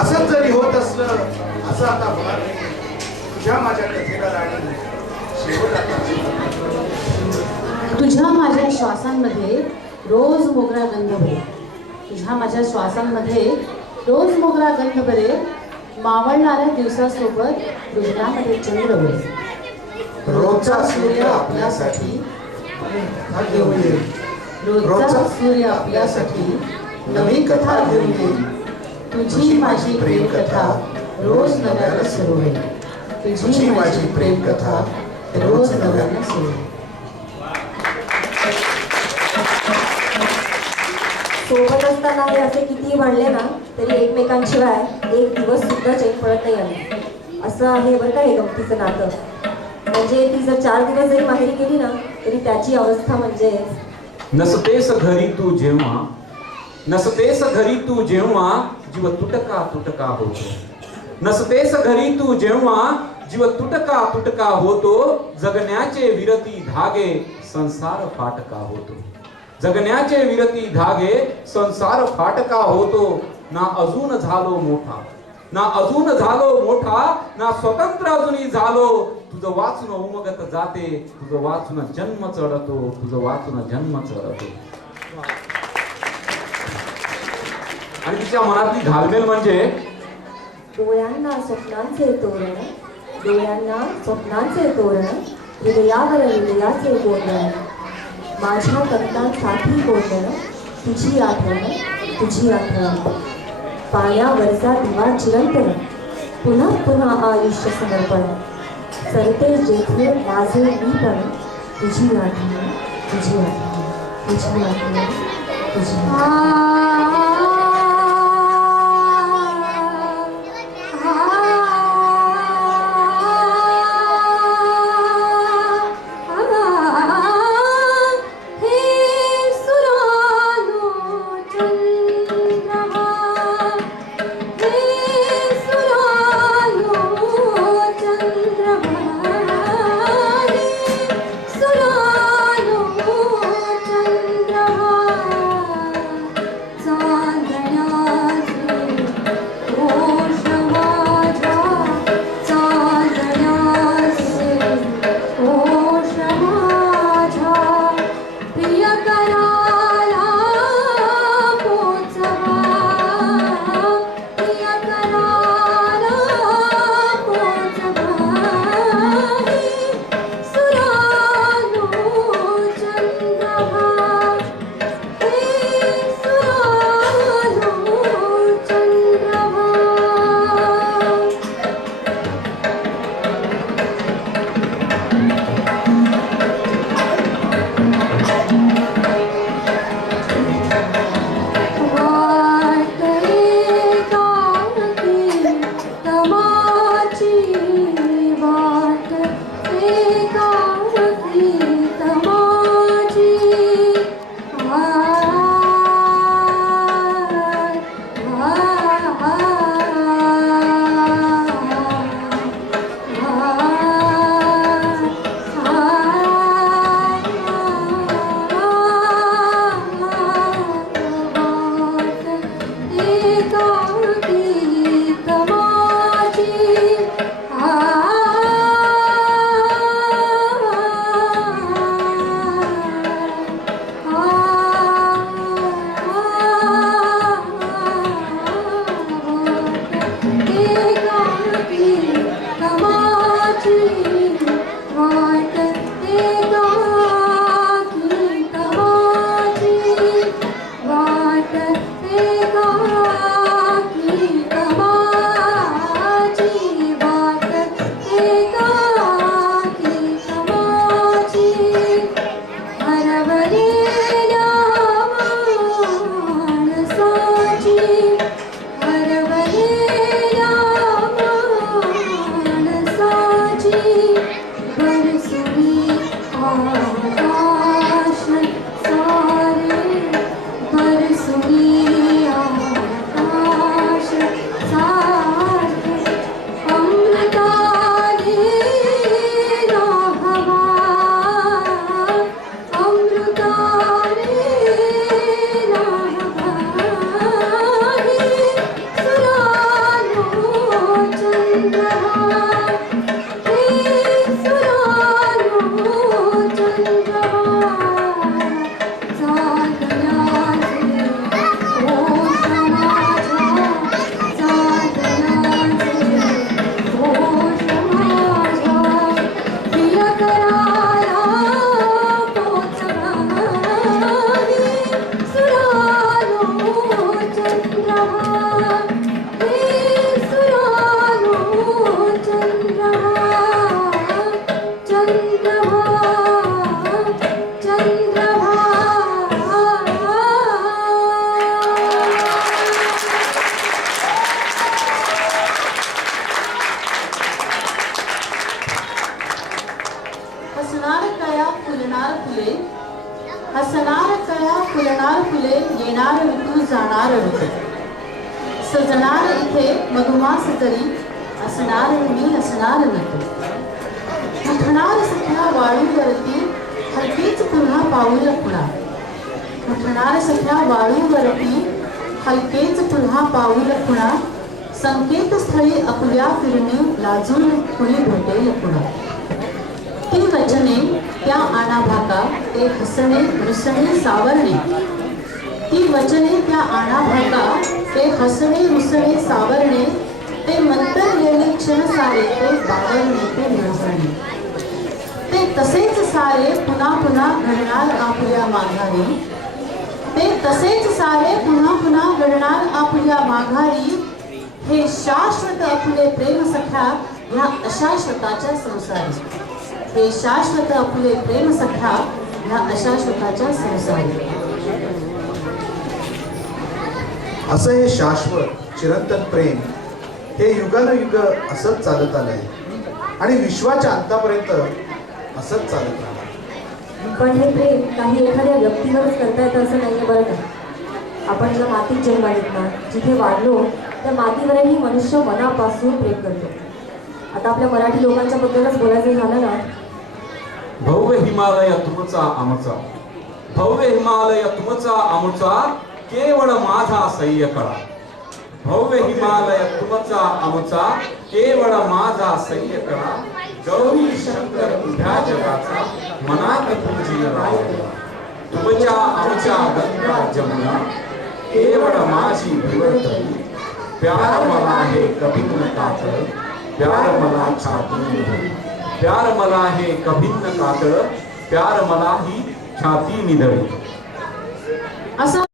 असंच जरी होत असलं असं आता होणार नाही. तुझ्या माझ्या कथेला राणी शेवट आता तुझ्या माझ्या श्वासांमध्ये रोज मोगरा गंध भरे. तुझ्या माझ्या श्वासांमध्ये रोज मोगरा गंध भरे. मावळणाऱ्या दिवसासोबत हृदयामध्ये चंद्र भरे. रोजचा सूर्य आपल्यासाठी घेऊन येईल. रोजचा सूर्य आपल्यासाठी नवी कथा घेऊन येईल. तुझी माझी प्रेम कथा रोज नव्यानं सुरू होईल. तुझी माझी प्रेम कथा रोज नव्यानं सुरू होईल. सोबत असताना हे असे कितीही वाढले ना तरी एकमेकांशिवाय एक दिवस सुद्धा चैन पडत नाही आली. असं आहे बरं का हे गमतीचं नातं. म्हणजे ती जर 4 दिवस जरी माहेरी गेली ना तरी त्याची अवस्था म्हणजे नसतेस घरी तू जेव्हा, नसतेस घरी तू जेव्हा जीव तुटका तुटका होतो. नसतेस घरी तू जेव्हा जीव तुटका तुटका होतो. जगण्याचे विरती धागे संसार फाटका होतो. जगण्याचे विरती धागे संसार फाटका होतो. ना अजून झालो मोठा, ना अजून झालो मोठा, ना स्वतंत्र अजूनही झालो. तुझं वाचून उमगत जाते, तुझं वाचून जन्म चढतो, तुझं वाचून जन्म चढतो. आणि तिच्या मनातली घालमेल म्हणजे डोळ्यांना स्वप्नांचे तोरण, डोळ्यांना स्वप्नांचे तोरण, हृदयावर हृदयाचे गोंधळ. माझ्या कवितांसाठी गोंधळ, तुझी आठवण, तुझी आठवण. पायावरचा दिवा चिरंतन, पुन्हा पुन्हा आयुष्य समर्पण. सरते जेथे माझे मी पण, तुझी आठवण, तुझी आठवण, तुझी आठवण, तुझी आठवण. येणार ऋतू जाणार ऋतू सजणार इथे मधुमास तरी असणार मी असणार ऋतू उठणार सख्या वाळूवरती हलकेच पुन्हा पाऊल खुणा उठणार सख्या वाळूवरती हलकेच पुन्हा पाऊल खुणा संकेतस्थळी अपुल्या फिरणे लाजून कुणी भेटेल पुन्हा ती वचने त्या आणाभाका ते हसणे रुसणे सावरणे ती वचने त्या आणाभाका ते हसणे रुसणे सावरणे ते मंतरलेले क्षण सारे ते बावरणे ते निरसणे ते तसेच सारे पुन्हा पुन्हा घडणार आपुल्या माघारी ते तसेच सारे पुन्हा पुन्हा घडणार आपुल्या माघारी हे शाश्वत आपुले प्रेम सख्या ह्या अशाश्वताच्या संसारी हे शाश्वत आपुले प्रेम सख्या ह्या अशाश्वताच्या संसारी असं हे शाश्वत चिरंतन प्रेम हे युगानुयुग असंच चालत आलंय आणि विश्वाच्या अंतापर्यंत असंच चालत राहणार. पण हे प्रेम काही एखाद्या व्यक्तीवरच करता येतं असं नाहीये बरं का. आपण ज्या मातीत जन्मालेत ना जिथे वाढलो त्या मातीवरही मनुष्य मनापासून प्रेम करतो. आता आपल्या मराठी लोकांच्या बद्दलच बोलायचं झालं ना, भव्य हिमालय तुमचा आमचा भव्य हिमालय तुमचा आमचा केवळ माझा सह्य कळा भव्य हिमालय तुमचा आमचा केवळ माझा सह्य कळा गौरी शंकर उभ्या जगाचा मनात पूजिल राहिला तुमच्या आमच्या गंगा जमुना केवळ माझी विवर्तनी प्यार मला हे कभिन्न कातळ प्यार मला छाती प्यार मला हे कभिन्न कातळ प्यार मला ही छाती निधळी असं